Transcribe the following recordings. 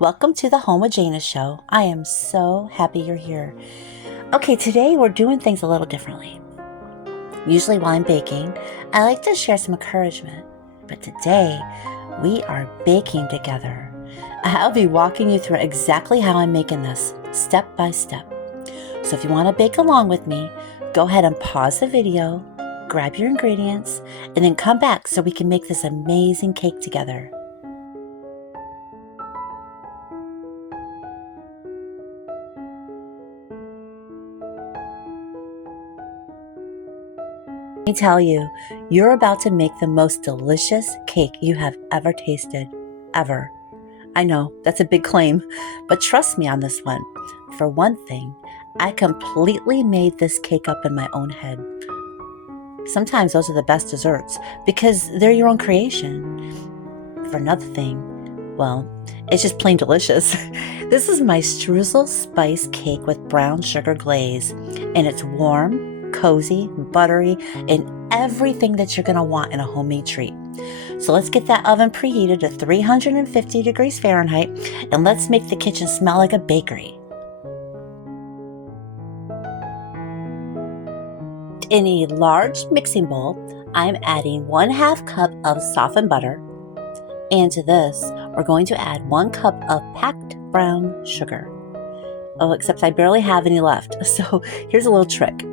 Welcome to the home of Jana Show. I am so happy you're here. Okay, today we're doing things a little differently. Usually while I'm baking, I like to share some encouragement, but today we are baking together. I'll be walking you through exactly how I'm making this, step by step. So if you want to bake along with me, go ahead and pause the video, grab your ingredients, and then come back so we can make this amazing cake together. Let me tell you, you're about to make the most delicious cake you have ever tasted, ever. I know, that's a big claim, but trust me on this one. For one thing, I completely made this cake up in my own head. Sometimes those are the best desserts because they're your own creation. For another thing, well, it's just plain delicious. This is my Streusel Spice Cake with Brown Sugar Glaze, and it's warm, cozy, buttery, and everything that you're going to want in a homemade treat. So let's get that oven preheated to 350 degrees Fahrenheit, and let's make the kitchen smell like a bakery. In a large mixing bowl, I'm adding 1/2 cup of softened butter, and to this, we're going to add 1 cup of packed brown sugar. Oh, except I barely have any left, so here's a little trick.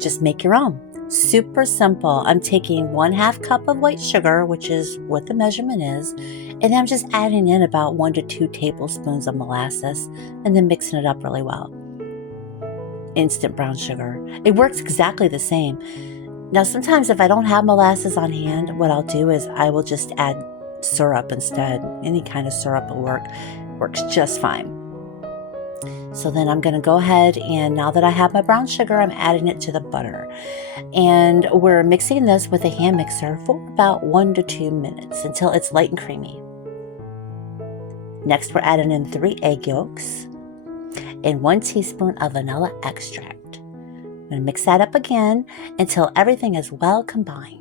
Just make your own. Super simple. I'm taking 1/2 cup of white sugar, which is what the measurement is, and I'm just adding in about 1 to 2 tablespoons of molasses and then mixing it up really well. Instant brown sugar. It works exactly the same. Now, sometimes if I don't have molasses on hand, what I'll do is I will just add syrup instead. Any kind of syrup will work. Works just fine. So then I'm going to go ahead, and now that I have my brown sugar, I'm adding it to the butter. And we're mixing this with a hand mixer for about 1 to 2 minutes until it's light and creamy. Next, we're adding in 3 egg yolks and 1 teaspoon of vanilla extract. I'm going to mix that up again until everything is well combined.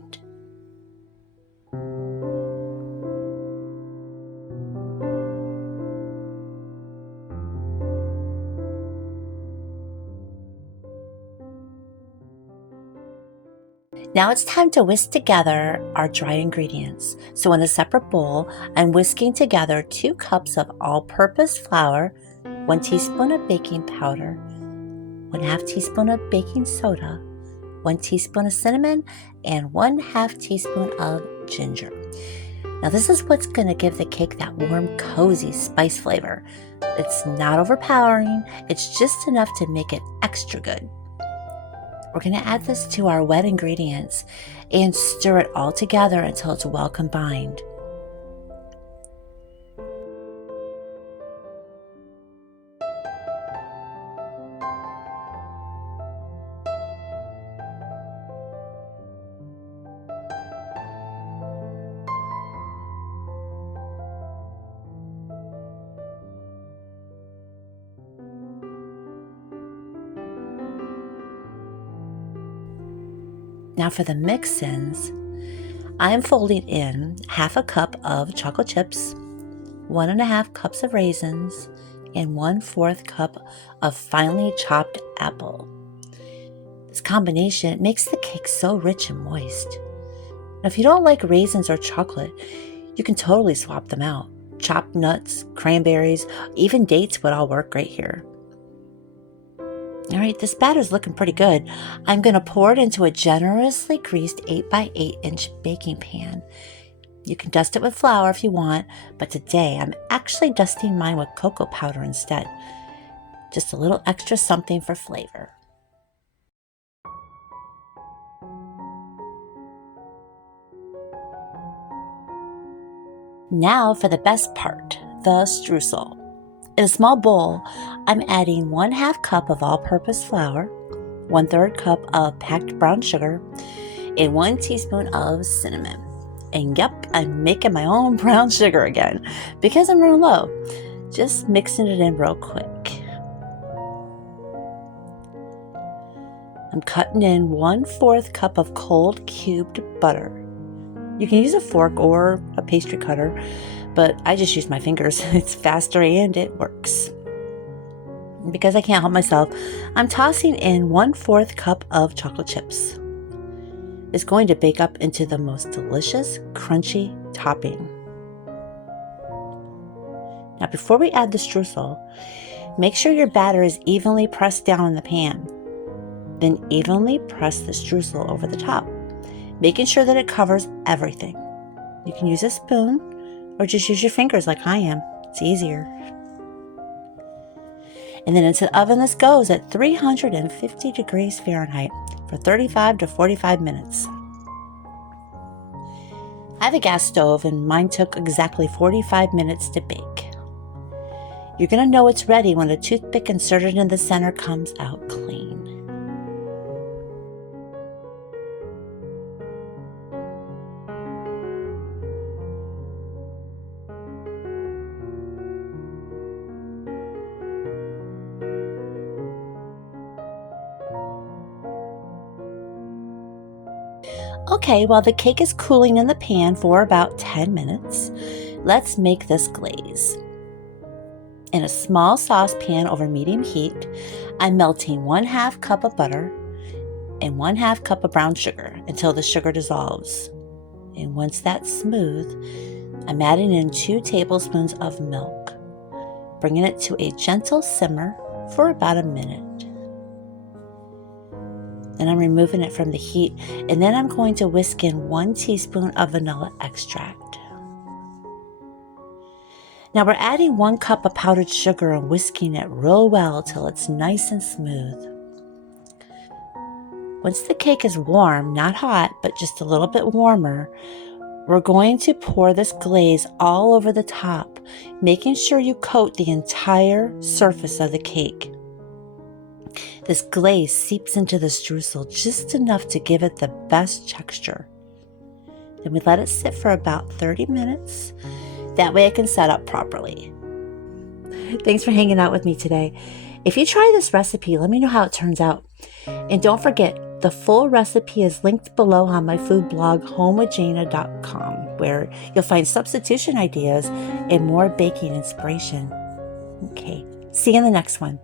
Now it's time to whisk together our dry ingredients. So in a separate bowl, I'm whisking together 2 cups of all-purpose flour, 1 teaspoon of baking powder, 1/2 teaspoon of baking soda, 1 teaspoon of cinnamon, and 1/2 teaspoon of ginger. Now this is what's going to give the cake that warm, cozy spice flavor. It's not overpowering, it's just enough to make it extra good. We're going to add this to our wet ingredients and stir it all together until it's well combined. Now for the mix-ins, I'm folding in 1/2 cup of chocolate chips, 1.5 cups of raisins, and 1/4 cup of finely chopped apple. This combination makes the cake so rich and moist. Now, if you don't like raisins or chocolate, you can totally swap them out. Chopped nuts, cranberries, even dates would all work great here. All right, this batter's looking pretty good. I'm going to pour it into a generously greased 8 by 8 inch baking pan. You can dust it with flour if you want, but today I'm actually dusting mine with cocoa powder instead. Just a little extra something for flavor. Now for the best part, the streusel. In a small bowl, I'm adding 1/2 cup of all-purpose flour, 1/3 cup of packed brown sugar, and 1 teaspoon of cinnamon. And yep, I'm making my own brown sugar again because I'm running low. Just mixing it in real quick. I'm cutting in 1/4 cup of cold cubed butter. You can use a fork or a pastry cutter, but I just use my fingers. It's faster and it works. Because I can't help myself, I'm tossing in 1/4 cup of chocolate chips. It's going to bake up into the most delicious, crunchy topping. Now, before we add the streusel, make sure your batter is evenly pressed down in the pan. Then evenly press the streusel over the top, making sure that it covers everything. You can use a spoon or just use your fingers like I am. It's easier. And then into the oven this goes at 350 degrees Fahrenheit for 35 to 45 minutes. I have a gas stove and mine took exactly 45 minutes to bake. You're going to know it's ready when a toothpick inserted in the center comes out clean. Okay, while the cake is cooling in the pan for about 10 minutes, let's make this glaze. In a small saucepan over medium heat, I'm melting 1/2 cup of butter and 1/2 cup of brown sugar until the sugar dissolves. And once that's smooth, I'm adding in 2 tablespoons of milk, bringing it to a gentle simmer for about a minute. Then I'm removing it from the heat, and then I'm going to whisk in 1 teaspoon of vanilla extract. Now we're adding 1 cup of powdered sugar and whisking it real well till it's nice and smooth. Once the cake is warm, not hot, but just a little bit warmer, we're going to pour this glaze all over the top, making sure you coat the entire surface of the cake. This glaze seeps into the streusel just enough to give it the best texture. Then we let it sit for about 30 minutes. That way it can set up properly. Thanks for hanging out with me today. If you try this recipe, let me know how it turns out. And don't forget, the full recipe is linked below on my food blog, homewithjana.com, where you'll find substitution ideas and more baking inspiration. Okay, see you in the next one.